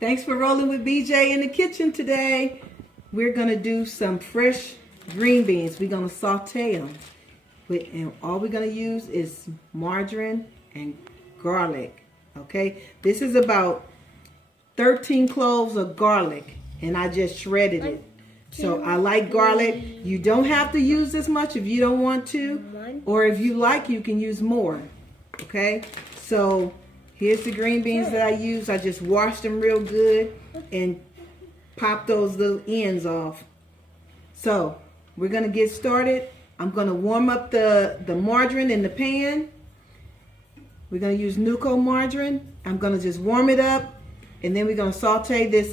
Thanks for rolling with BJ in the kitchen today. We're going to do some fresh green beans. We're going to saute them. And all we're going to use is margarine and garlic. Okay? This is about 13 cloves of garlic, and I just shredded it. So I like garlic. You don't have to use this much if you don't want to, or if you like, you can use more. Okay? So here's the green beans that I use. I just washed them real good and popped those little ends off. So we're going to get started. I'm going to warm up the margarine in the pan. We're going to use Nuco margarine. I'm going to just warm it up, and then we're going to saute this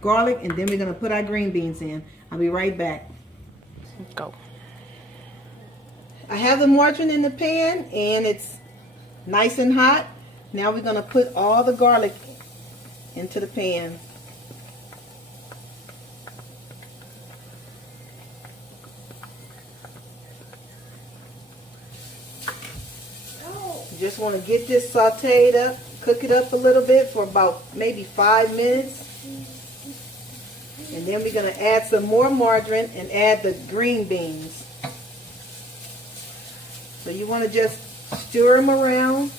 garlic, and then we're going to put our green beans in. I'll be right back. Go. I have the margarine in the pan, and it's nice and hot. Now we're going to put all the garlic into the pan. You just want to get this sauteed up, cook it up a little bit for about maybe 5 minutes. And then we're going to add some more margarine and add the green beans. So you want to just stir them around.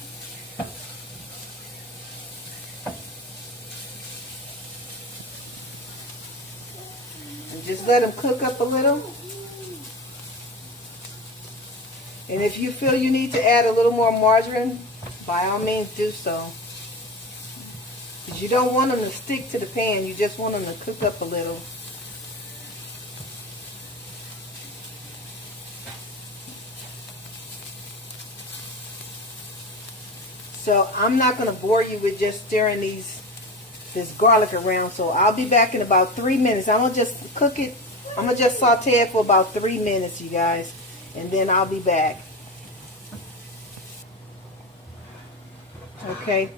And just let them cook up a little. And if you feel you need to add a little more margarine, by all means do so. Because you don't want them to stick to the pan, you just want them to cook up a little. So I'm not going to bore you with just stirring this garlic around, so I'll be back in about 3 minutes. I'm going to just cook it, I'm going to just saute it for about 3 minutes, you guys. And then I'll be back. Okay,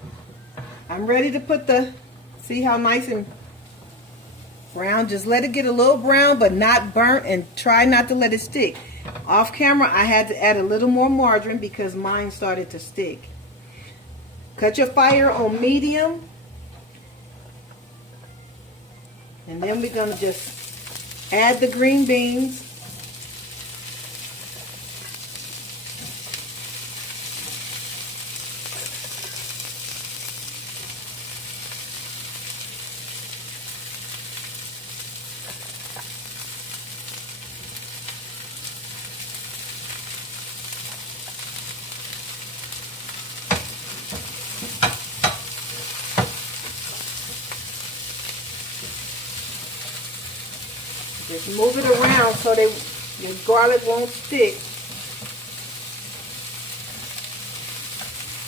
I'm ready to put see how nice and brown. Just let it get a little brown, but not burnt, and try not to let it stick. Off camera, I had to add a little more margarine because mine started to stick. Cut your fire on medium. And then we're going to just add the green beans. Just move it around so your garlic won't stick.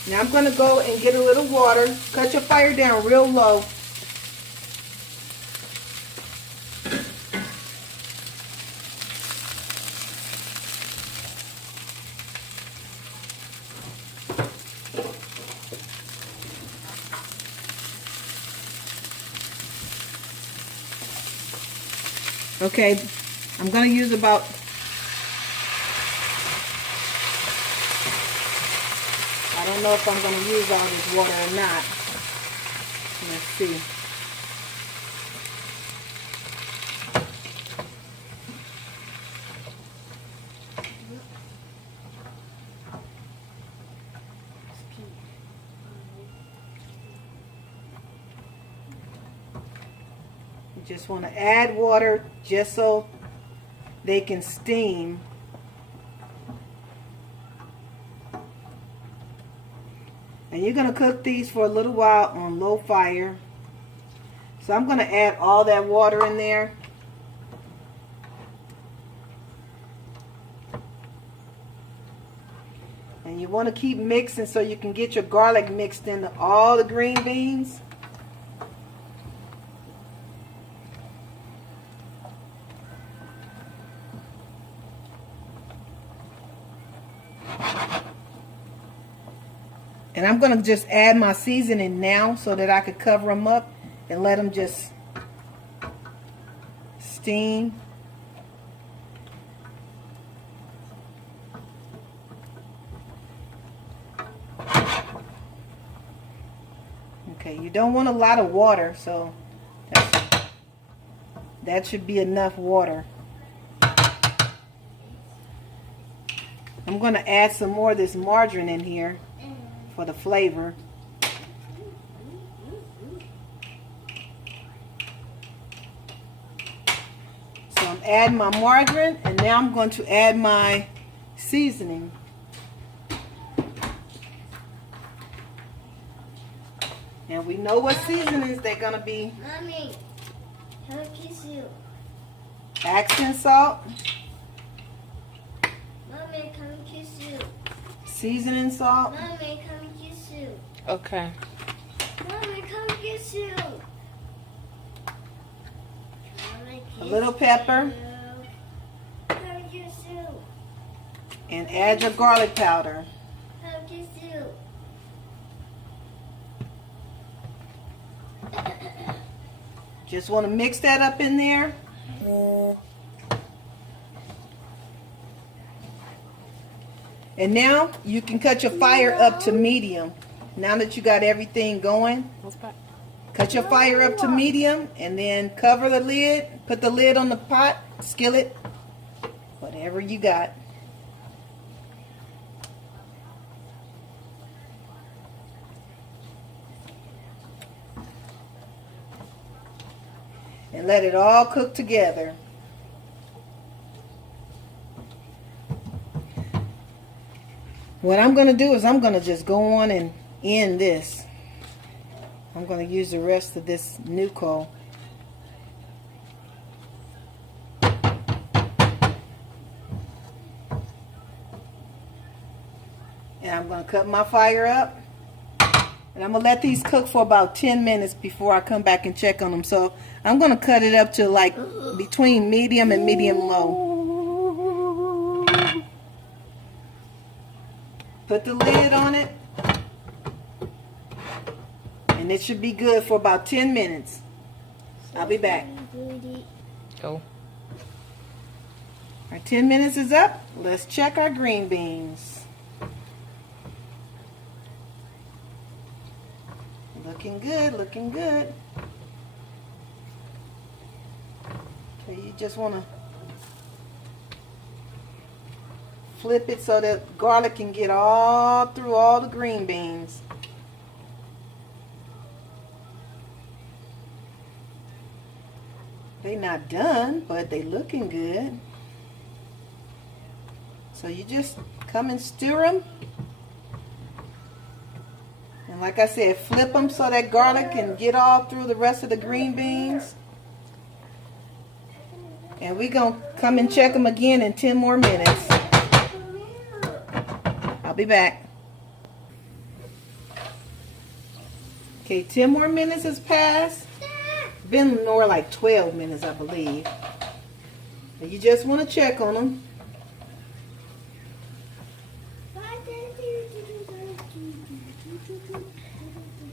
Now I'm going to go and get a little water. Cut your fire down real low. Okay, I'm going to use about I don't know if I'm going to use all this water or not. Let's see. You just want to add water just so they can steam. And you're going to cook these for a little while on low fire. So I'm going to add all that water in there. And you want to keep mixing so you can get your garlic mixed into all the green beans. And I'm going to just add my seasoning now so that I could cover them up and let them just steam. Okay, you don't want a lot of water, so that should be enough water. I'm going to add some more of this margarine in here for the flavor. So I'm adding my margarine, and now I'm going to add my seasoning. And we know what seasonings they're going to be. Mommy, can I kiss you? Accent salt. Mommy, can I kiss you? Seasoning salt. Mommy, can I kiss you? Okay. Mommy, can I kiss you? A little pepper. Can I kiss you? And add your garlic powder. Can I kiss you? Just want to mix that up in there. And now you can cut your fire up to medium. Now that you got everything going, cut your fire up to medium and then cover the lid. Put the lid on the pot, skillet, whatever you got. And let it all cook together. What I'm going to do is I'm going to just go on and end this. I'm going to use the rest of this Nuco. And I'm going to cut my fire up. And I'm going to let these cook for about 10 minutes before I come back and check on them. So I'm going to cut it up to like between medium and medium low. Put the lid on it. And it should be good for about 10 minutes. I'll be back. Go. Our 10 minutes is up. Let's check our green beans. Looking good, looking good. Okay, you just want to flip it so that garlic can get all through all the green beans. They're not done, but they looking good. So you just come and stir them. And like I said, flip them so that garlic can get all through the rest of the green beans. And we're going to come and check them again in 10 more minutes. I'll be back. Okay, 10 more minutes has passed. Been more like 12 minutes, I believe. And you just want to check on them.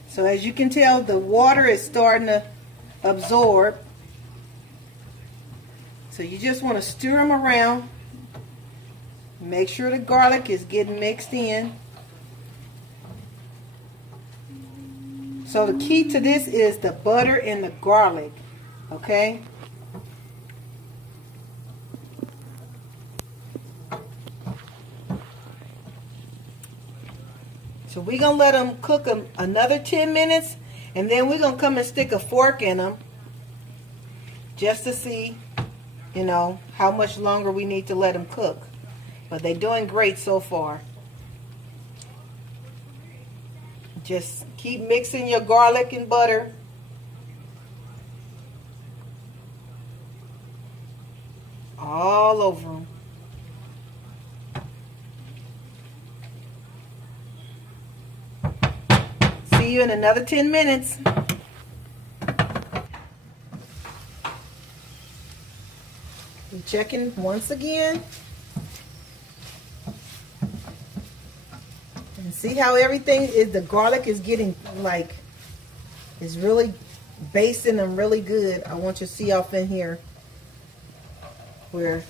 So as you can tell, the water is starting to absorb. So you just want to stir them around. Make sure the garlic is getting mixed in. So the key to this is the butter and the garlic. Okay? So we're going to let them cook them another 10 minutes. And then we're going to come and stick a fork in them. Just to see, you know, how much longer we need to let them cook. But they're doing great so far. Just keep mixing your garlic and butter. All over them. See you in another 10 minutes. I'm checking once again. And see how everything is, the garlic is getting like, is really basting them really good. I want you to see off in here where,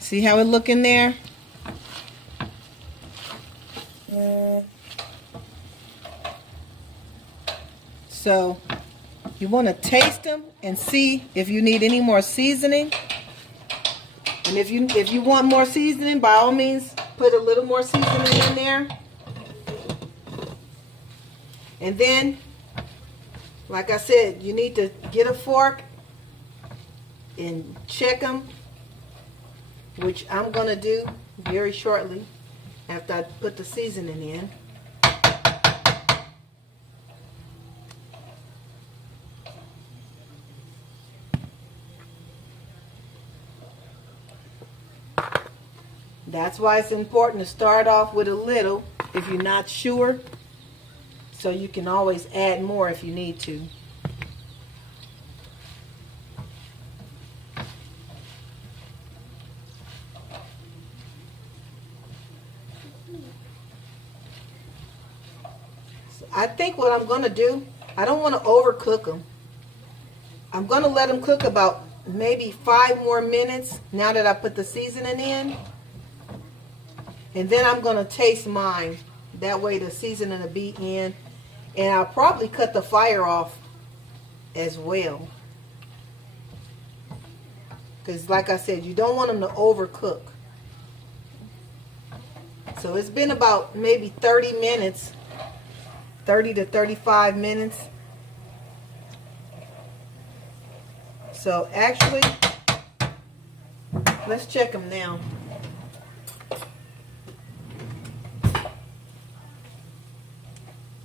see how it look in there? So you want to taste them and see if you need any more seasoning. And if you want more seasoning, by all means, put a little more seasoning in there. And then, like I said, you need to get a fork and check them, which I'm going to do very shortly after I put the seasoning in. That's why it's important to start off with a little if you're not sure, so you can always add more if you need to. So I think what I'm going to do, I don't want to overcook them. I'm going to let them cook about maybe 5 more minutes now that I put the seasoning in. And then I'm going to taste mine. That way the seasoning will be in. And I'll probably cut the fire off as well. Because like I said, you don't want them to overcook. So it's been about maybe 30 minutes. 30 to 35 minutes. So actually, let's check them now.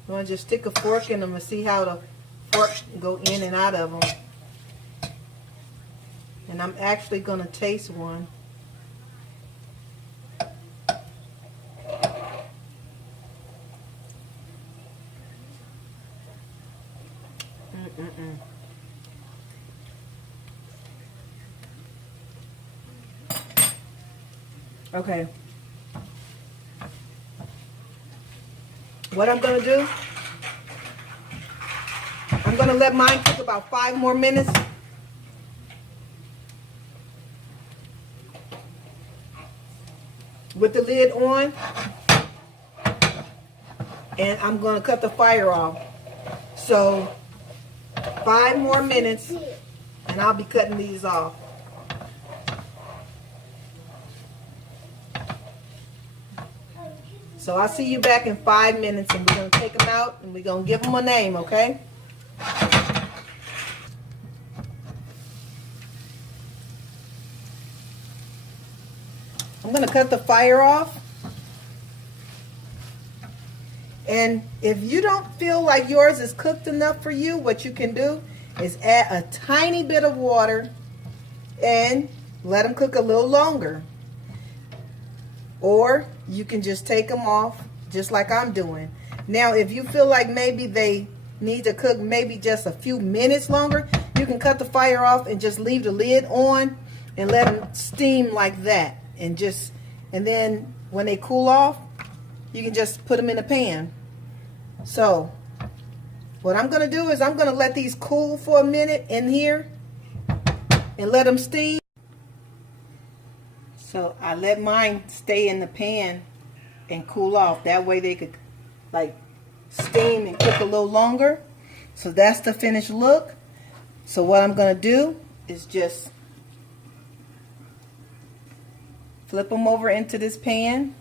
I'm going to just stick a fork in them and see how the fork go in and out of them. And I'm actually going to taste one. Okay. What I'm going to do, I'm going to let mine cook about 5 more minutes. With the lid on. And I'm going to cut the fire off. So 5 more minutes and I'll be cutting these off. So I'll see you back in 5 minutes and we're going to take them out and we're going to give them a name, okay? I'm going to cut the fire off. And if you don't feel like yours is cooked enough for you, what you can do is add a tiny bit of water and let them cook a little longer. Or you can just take them off just like I'm doing. Now, if you feel like maybe they need to cook maybe just a few minutes longer, you can cut the fire off and just leave the lid on and let them steam like that. And then when they cool off, you can just put them in a pan. So what I'm going to do is I'm going to let these cool for a minute in here and let them steam. So I let mine stay in the pan and cool off. That way they could like steam and cook a little longer. So that's the finished look. So what I'm going to do is just flip them over into this pan.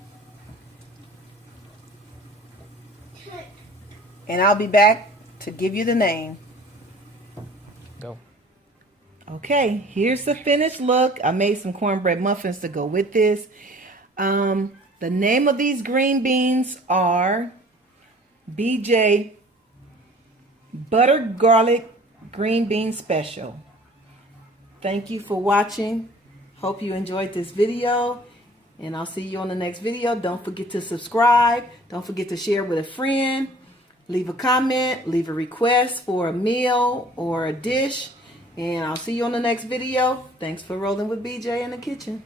And I'll be back to give you the name. Go. Okay, here's the finished look. I made some cornbread muffins to go with this. The name of these green beans are BJ Butter Garlic Green Bean Special. Thank you for watching. Hope you enjoyed this video. And I'll see you on the next video. Don't forget to subscribe. Don't forget to share with a friend. Leave a comment. Leave a request for a meal or a dish. And I'll see you on the next video. Thanks for rolling with BJ in the kitchen.